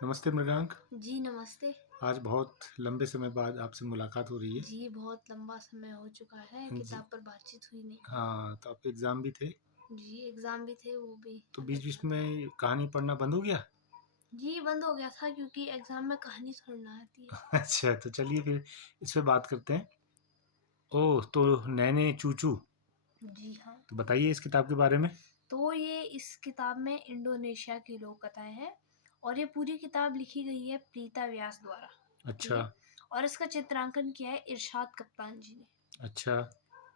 नमस्ते मृगांक। जी नमस्ते। आज बहुत लंबे समय बाद आपसे मुलाकात हो रही है। जी बहुत लंबा समय हो चुका है, जी। किताब पर बातचीत हुई नहीं। हाँ, तो आपके एग्ज़ाम भी थे, जी एग्ज़ाम भी थे, वो भी तो अगले बीच-बीच साल। में कहानी पढ़ना बंद हो गया? जी बंद हो गया था क्योंकि एग्ज़ाम में कहानी थोड़ी ना आती है। अच्छा, तो चलिए फिर इस पे बात करते हैं। ओह! तो नैने चूचू, जी हाँ। तो बताइए इस किताब के बारे में। तो ये इस किताब में इंडोनेशिया की लोक कथाएँ हैं और ये पूरी किताब लिखी गई है प्रीता व्यास द्वारा, ठीक अच्छा, है? और इसका चित्रांकन किया है इरशाद कप्तान जी ने। अच्छा।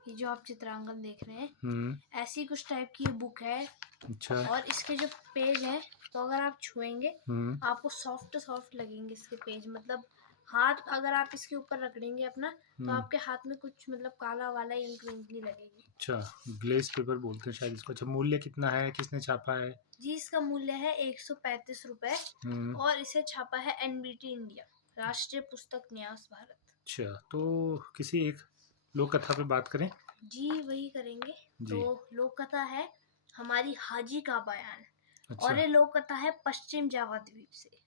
ये जो आप चित्रांकन देख रहे हैं, हुँ, ऐसी कुछ टाइप की ये बुक है अच्छा। और इसके जो पेज हैं, तो अगर आप छुएँगे, हुँ, आपको सॉफ्ट लगेंगे इसके पेज। मतलब हाथ अगर आप इसके ऊपर रगड़ेंगे अपना, तो हुँ, आपके हाथ में कुछ मतलब काला-वाला इंक नहीं लगेगी। अच्छा। ग्लेज़ पेपर बोलते हैं शायद इसको। अच्छा, मूल्य कितना है? किसने छापा है? जी, इसका मूल्य है ₹135 हुँ, और इसे छापा है एनबीटी इंडिया, राष्ट्रीय पुस्तक न्यास भारत। अच्छा, तो किसी एक लोक कथा पे बात करें? जी, वही करेंगे। तो जी, लोक कथा है हमारी हाजी का बयान और अच्छा। ये लोक कथा है पश्चिम जावा द्वीप से।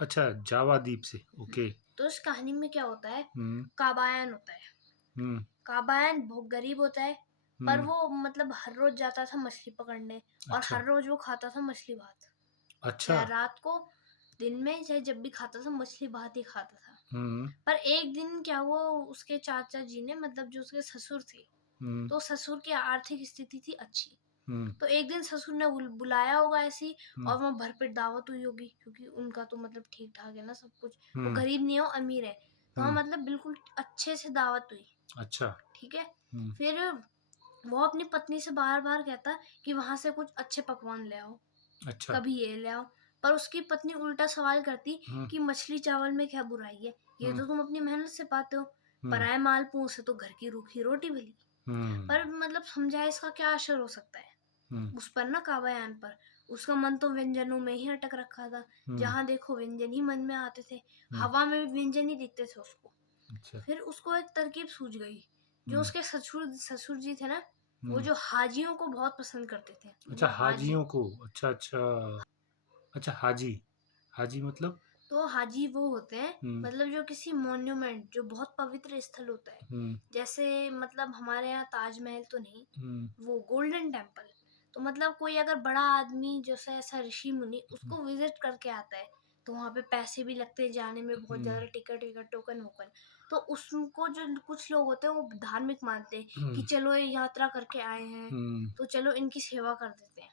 अच्छा, जावा द्वीप से, ओके। तो इस कहानी में क्या होता है, हुँ, काबायन होता है। हुँ, काबायन बहुत गरीब होता है, पर हुँ, वो मतलब हर रोज जाता था मछली पकड़ने और अच्छा, हर रोज वो खाता था मछली भात। अच्छा, चाहे रात को, दिन में, चाहे जब भी खाता था मछली भात ही खाता था। हुँ, पर एक दिन क्या हुआ, उसके चाचा जी ने मतलब जो उसके ससुर थे, हुँ, तो ससुर की आर्थिक स्थिति थी अच्छी। हुँ, तो एक दिन ससुर ने बुलाया होगा ऐसे ही हुँ, और वहाँ भरपेट दावत हुई होगी क्योंकि उनका तो मतलब ठीक-ठाक है ना सब कुछ। वो हुँ, गरीब नहीं है, वो अमीर है। तो हाँ हुँ, मतलब बिल्कुल अच्छे से दावत हुई, अच्छा, ठीक है? हुँ, फिर वो अपनी पत्नी से बार-बार कहता कि वहाँ से कुछ अच्छे पकवान ले आओ, अच्छा, कभी ये ले आओ। पर उसकी पत्नी उल्टा सवाल करती हुँ, कि मछली चावल में क्या बुराई है? ये हुँ, तो तुम अपनी मेहनत से पाते हो। हुँ, पराए मालपुओं से तो घर की रूखी रोटी भली। हुँ, पर मतलब समझाए इसका क्या असर हो सकता है? हुँ, उस पर ना काबायान पर। उसका मन तो व्यंजनों में ही अटक रखा था। हुँ, जहाँ देखो व्यंजन ही मन में आते थे। हुँ, हवा में भी व्यंजन ही दिखते थे उसको। अच्छा, फिर उसको एक तरकीब सूझ गई। जो हुँ, उसके ससुर ससुर जी थे ना, वो हुँ, जो हाजियों को बहुत पसंद करते थे। अच्छा, मतलब हाजी। हाजियों को, अच्छा, अच्छा, अच्छा, हाजी, हाजी मतलब? तो हाजी वो होते हैं हुँ, मतलब जो किसी मॉन्यूमेंट जो बहुत पवित्र स्थल होता है। हुँ, जैसे मतलब हमारे यहाँ ताजमहल तो नहीं, हुँ, वो गोल्डन टेम्पल। तो मतलब कोई अगर बड़ा आदमी जैसे ऐसा ऋषि मुनि हुँ, उसको विजिट करके आता है, तो वहाँ पे पैसे भी लगते हैं जाने में बहुत हुँ, ज़्यादा, टिकट विकट टोकन वोकन। तो उसको जो कुछ लोग होते हैं वो धार्मिक मानते हैं कि हुँ, चलो ये यात्रा करके आए हैं, हुँ, तो चलो इनकी सेवा कर देते हैं।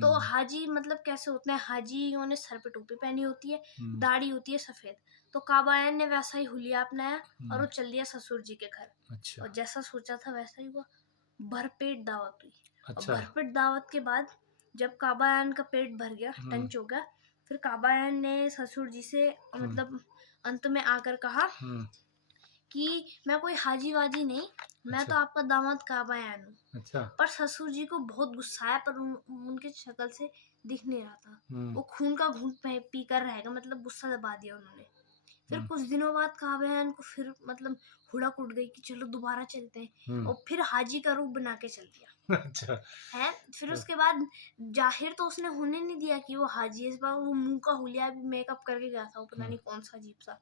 तो हुँ, हाजी मतलब कैसे होते हैं, हाजियों ने सर पे टोपी पहनी होती है, हुँ, दाढ़ी होती है सफ़ेद। तो काबायन ने वैसा ही हुलिया अपनाया और हुँ, वो चल दिया ससुर जी के घर। अच्छा, और जैसा सोचा था वैसा ही हुआ, भरपेट दावत हुई। और अच्छा, भरपेट दावत के बाद जब काबायान का पेट भर गया, हुँ, टंच हो गया, फिर काबायान ने ससुर जी से हुँ, मतलब अंत में आकर कहा हुँ, कि मैं कोई हाजी-वाजी नहीं, मैं अच्छा, तो आपका दामाद काबायान हूँ। अच्छा, पर ससुर जी को बहुत गुस्सा आया, पर उनकी शक्ल से दिख नहीं रहा था। हुँ, वो खून का घूँट पीकर रहेगा, मतलब गुस्सा दबा दिया उन्होंने। फिर हुँ, कुछ दिनों बाद काबयान को फिर मतलब हुड़क उठ गई कि चलो दोबारा चलते हैं, हुँ, और फिर हाजी का रूप बना के चल दिया अच्छा, है। फिर अ, उसके बाद जाहिर तो उसने होने नहीं दिया कि वो हाजी है। इस बार वो मुंह का हुलिया भी मेकअप करके गया था, वो पता हुँ, नहीं कौन सा अजीब सा।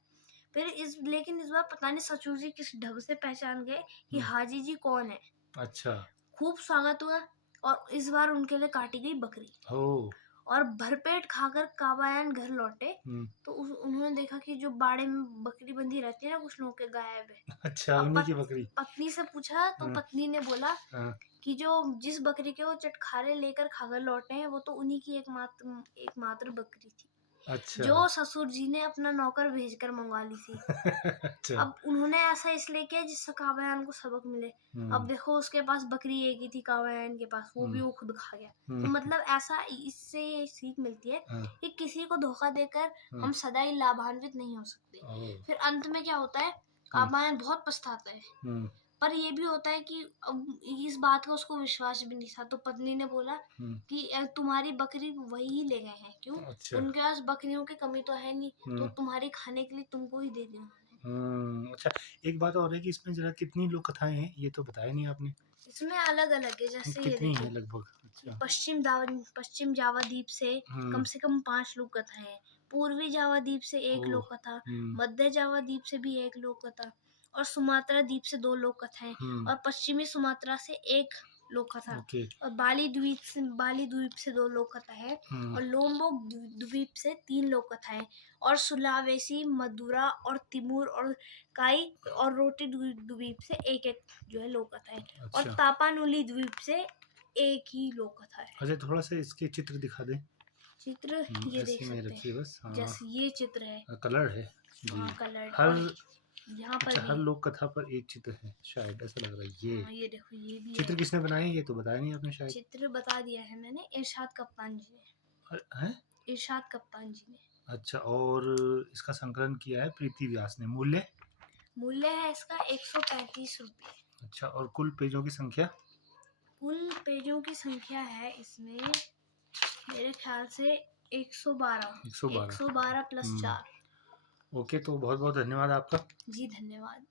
फिर इस बार पता नहीं सचू जी किस ढंग से पहचान गए कि हुँ, हाजी जी कौन है। अच्छा, खूब स्वागत हुआ और इस बार उनके लिए काटी गई बकरी ओह! और भरपेट खाकर काबायान घर लौटे। हुँ, तो उन्होंने देखा कि जो बाड़े में बकरी बंधी रहती है ना कुछ लोगों के, गायब है। अच्छा, अब उन्हीं की बकरी। पत्नी से पूछा तो हाँ, पत्नी ने बोला हाँ, कि जो जिस बकरी के वो चटखारे लेकर खाकर लौटे हैं, वो तो उन्हीं की एकमात्र बकरी थी, अच्छा, जो ससुर जी ने अपना नौकर भेजकर मंगवा ली थी। अच्छा, अब उन्होंने ऐसा इसलिए किया जिससे कावयान को सबक मिले। अब हुँ, देखो उसके पास बकरी एक ही थी कावयान के पास, वो हुँ, भी वो खुद खा गया। तो हुँ, मतलब ऐसा इससे ये सीख मिलती है हाँ, कि किसी को धोखा देकर हाँ, हम सदा ही लाभान्वित नहीं हो सकते। ओह! फिर अंत में क्या होता है, हुँ, कावयान बहुत पछताता है। हुँ, पर ये भी होता है कि अब इस बात का उसको विश्वास भी नहीं था, तो पत्नी ने बोला हुँ, कि तुम्हारी बकरी वही ही ले गए हैं। क्यों? अच्छा, उनके पास बकरियों की कमी तो है नहीं, तो हुँ, तुम्हारे खाने के लिए तुमको ही दे दी उन्होंने। अच्छा, एक बात और है कि इसमें ज़रा कितनी लोक कथाएँ हैं, ये तो बताया नहीं आपने? इसमें अलग-अलग है, जैसे ये कितनी देखिए हैं लगभग? कि अच्छा, पश्चिम जावा द्वीप से हुँ, कम 5 लोक कथाएँ हैं। पूर्वी जावा द्वीप से एक ओह! लोक कथा, हुँ, मध्य जावा द्वीप से भी एक लोक कथा और सुमात्रा द्वीप से 2 लोक कथाएँ हुँ, और पश्चिमी सुमात्रा से 1 लोक कथा ओके, और बाली द्वीप से 2 लोक कथा है हुँ, और लोम्बोक द्वीप से 3 लोक कथाएँ और सुलावेसी, मदुरा और तिमूर और काई और रोटी द्वीप से 1-1 जो है लोक कथा है और अच्छा। तापानुली द्वीप से 1 ही लोक कथा है। अच्छा, थोड़ा-सा इसके चित्र दिखा दें। चित्र ये देख ऐसे में सकते रखिए हैं, बस, हाँ। जैसे ये चित्र है, कलर है, जी। कलर्ड हर और यहाँ पर अच्छा, हर भी लोक कथा पर एक चित्र है, शायद ऐसा लग रहा है ये। ये देखो ये भी चित्र है। किसने बनाए ये तो बताया नहीं आपने शायद। चित्र बता दिया है मैंने, इरशाद कप्तान जी ने। हैं? इरशाद कप्तान जी ने। अच्छा, और इसका संकलन किया है प्रीति व्यास ने। मूल्य? मूल्य है इसका 135 रुपये। अच्छा, और कुल पेजों की संख्या? कुल पेजों की संख्या है इसमें मेरे ख्याल से 112 112। 112 प्लस हुँ, 4। ओके, तो बहुत-बहुत धन्यवाद आपका। जी धन्यवाद।